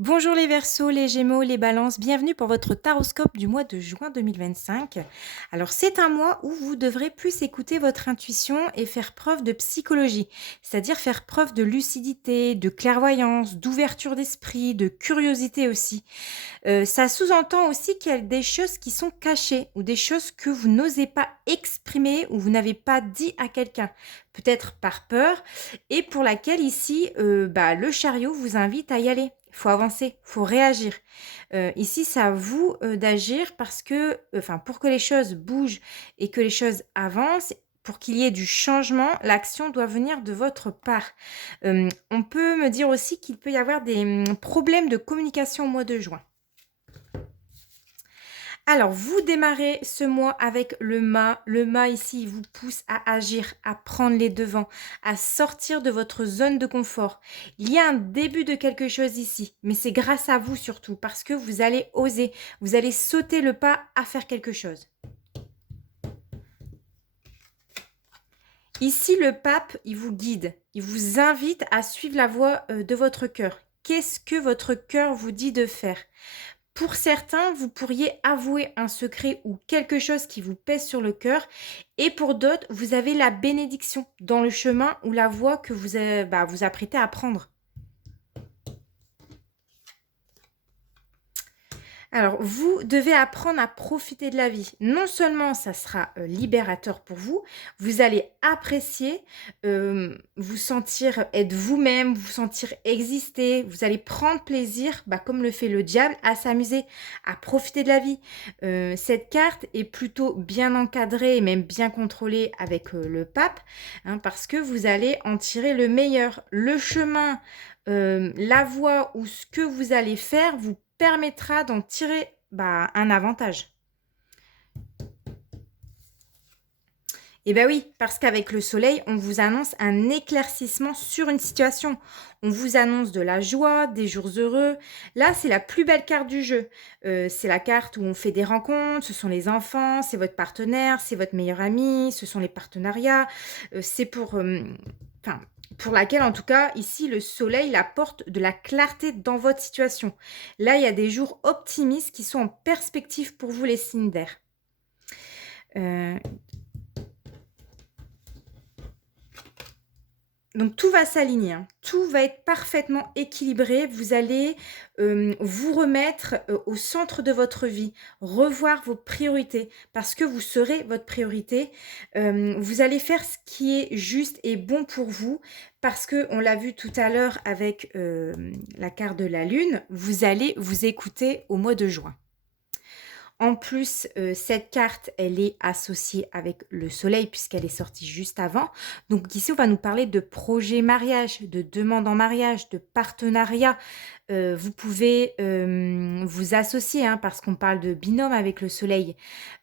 Bonjour les Verseaux, les Gémeaux, les Balances, bienvenue pour votre taroscope du mois de juin 2025. Alors c'est un mois où vous devrez plus écouter votre intuition et faire preuve de psychologie, c'est-à-dire faire preuve de lucidité, de clairvoyance, d'ouverture d'esprit, de curiosité aussi. Ça sous-entend aussi qu'il y a des choses qui sont cachées ou des choses que vous n'osez pas exprimer ou vous n'avez pas dit à quelqu'un, peut-être par peur, et pour laquelle ici, le chariot vous invite à y aller. Il faut avancer, il faut réagir. Ici, c'est à vous d'agir parce que, enfin, pour que les choses bougent et que les choses avancent, pour qu'il y ait du changement, l'action doit venir de votre part. On peut me dire aussi qu'il peut y avoir des problèmes de communication au mois de juin. Alors, vous démarrez ce mois avec le mât. Le mât ici, il vous pousse à agir, à prendre les devants, à sortir de votre zone de confort. Il y a un début de quelque chose ici, mais c'est grâce à vous surtout, parce que vous allez oser, vous allez sauter le pas à faire quelque chose. Ici, le pape, il vous guide, il vous invite à suivre la voie de votre cœur. Qu'est-ce que votre cœur vous dit de faire? Pour certains, vous pourriez avouer un secret ou quelque chose qui vous pèse sur le cœur. Et pour d'autres, vous avez la bénédiction dans le chemin ou la voie que vous apprêtez à prendre. Alors, vous devez apprendre à profiter de la vie. Non seulement ça sera libérateur pour vous, vous allez apprécier, vous sentir être vous-même, vous sentir exister, vous allez prendre plaisir, comme le fait le diable, à s'amuser, à profiter de la vie. Cette carte est plutôt bien encadrée et même bien contrôlée avec le pape, hein, parce que vous allez en tirer le meilleur. Le chemin, la voie ou ce que vous allez faire vous permettra d'en tirer un avantage. Eh bien oui, parce qu'avec le soleil, on vous annonce un éclaircissement sur une situation. On vous annonce de la joie, des jours heureux. Là, c'est la plus belle carte du jeu. C'est la carte où on fait des rencontres, ce sont les enfants, c'est votre partenaire, c'est votre meilleur ami, ce sont les partenariats. C'est pour laquelle, en tout cas, ici, le soleil apporte de la clarté dans votre situation. Là, il y a des jours optimistes qui sont en perspective pour vous, les signes d'air. Donc tout va s'aligner, hein. Tout va être parfaitement équilibré. Vous allez, vous remettre, au centre de votre vie, revoir vos priorités parce que vous serez votre priorité. Vous allez faire ce qui est juste et bon pour vous parce que on l'a vu tout à l'heure avec, la carte de la lune, vous allez vous écouter au mois de juin. En plus, cette carte, elle est associée avec le soleil puisqu'elle est sortie juste avant. Donc ici, on va nous parler de projet mariage, de demande en mariage, de partenariat. Vous pouvez, vous associer, hein, parce qu'on parle de binôme avec le soleil.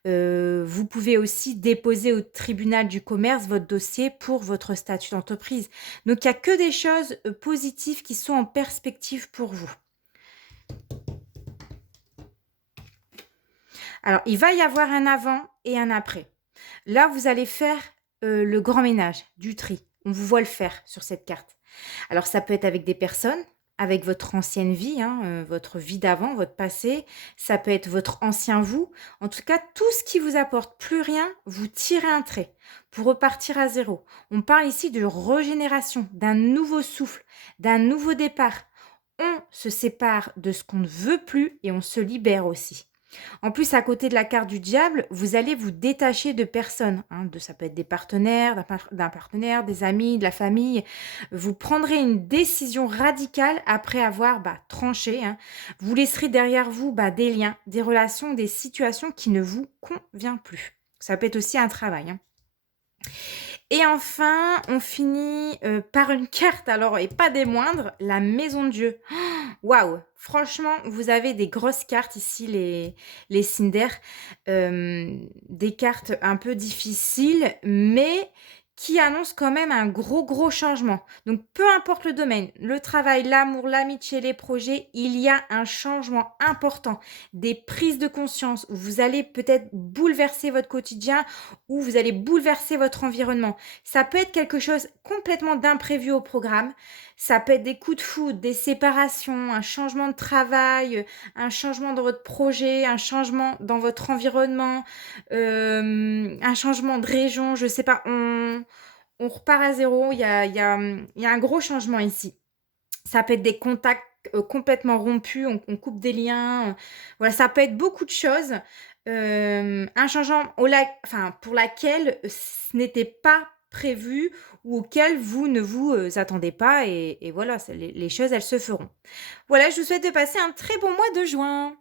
Vous pouvez aussi déposer au tribunal du commerce votre dossier pour votre statut d'entreprise. Donc il y a que des choses, positives qui sont en perspective pour vous. Alors, il va y avoir un avant et un après. Là, vous allez faire le grand ménage, du tri. On vous voit le faire sur cette carte. Alors, ça peut être avec des personnes, avec votre ancienne vie, hein, votre vie d'avant, votre passé. Ça peut être votre ancien vous. En tout cas, tout ce qui vous apporte plus rien, vous tirez un trait pour repartir à zéro. On parle ici de régénération, d'un nouveau souffle, d'un nouveau départ. On se sépare de ce qu'on ne veut plus et on se libère aussi. En plus, à côté de la carte du diable, vous allez vous détacher de personnes, hein, ça peut être des partenaires, d'un partenaire, des amis, de la famille. Vous prendrez une décision radicale après avoir tranché, hein. Vous laisserez derrière vous des liens, des relations, des situations qui ne vous conviennent plus. Ça peut être aussi un travail, hein. Et enfin, on finit par une carte, alors, et pas des moindres, la maison de Dieu. Waouh! Franchement, vous avez des grosses cartes ici, les signes d'air. Des cartes un peu difficiles, mais qui annonce quand même un gros, gros changement. Donc peu importe le domaine, le travail, l'amour, l'amitié, les projets, il y a un changement important, des prises de conscience où vous allez peut-être bouleverser votre quotidien, où vous allez bouleverser votre environnement. Ça peut être quelque chose complètement d'imprévu au programme, ça peut être des coups de foudre, des séparations, un changement de travail, un changement dans votre projet, un changement dans votre environnement, un changement de région, je sais pas, on repart à zéro. Il y a un gros changement ici. Ça peut être des contacts, complètement rompus, on coupe des liens, voilà, ça peut être beaucoup de choses. Un changement pour laquelle ce n'était pas prévu ou auquel vous ne vous, attendez pas et voilà, c'est les choses, elles se feront. Voilà, je vous souhaite de passer un très bon mois de juin.